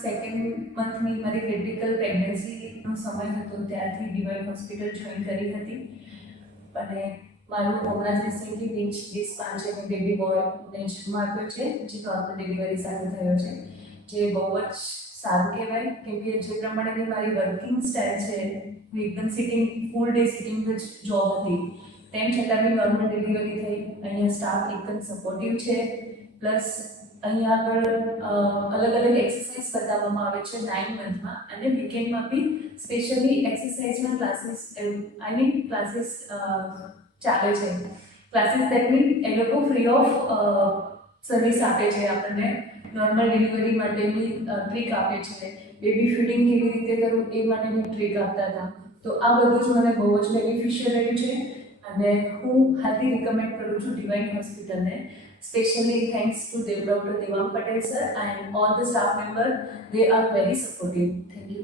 Second મંથની મારી critical પ્રેગ્નન્સીનો સમય હતો ત્યારથી ડિવાઇન હોસ્પિટલ જોઈન કરી હતી અને મારું હમણાં જ રિસેન્ટલી 20-5 અને બેબી બોયને જન્મ આપ્યો છે, જે નોર્મલ ડિલિવરી સાથે થયો છે, જે બહુ જ સારું કહેવાય. કેમ કે જે પ્રમાણેની મારી વર્કિંગ સ્ટાઇલ છે, હું એકદમ ફૂલ ડે સિટિંગ જ જોબ હતી, તેમ છતાં બી નોર્મલ ડિલિવરી થઈ. અહીંયા સ્ટાફ એકદમ સપોર્ટિવ છે, પ્લસ અહીંયા આગળ અલગ અલગ એક્સરસાઇઝ બતાવવામાં આવે છે 9 મંથમાં, અને વીકેન્ડમાં બી સ્પેશિયલી એક્સરસાઇઝના ક્લાસીસ ક્લાસીસ ચાલે છે. ક્લાસીસ દેટ મીન એ લોકો ફ્રી ઓફ સર્વિસ આપે છે આપણને. નોર્મલ ડિલિવરી માટેની ટ્રીક આપે છે, બેબી ફીડિંગ કેવી રીતે કરવું એ માટેની ટ્રીક આપતા હતા. તો આ બધું જ મને બહુ જ બેનિફિશિયલ રહ્યું છે અને હું હાઈલી રિકમેન્ડ કરું છું ડિવાઇન હોસ્પિટલને. Especially thanks to Dr. Devang Patel sir and all the staff members. They are very supportive. Thank you.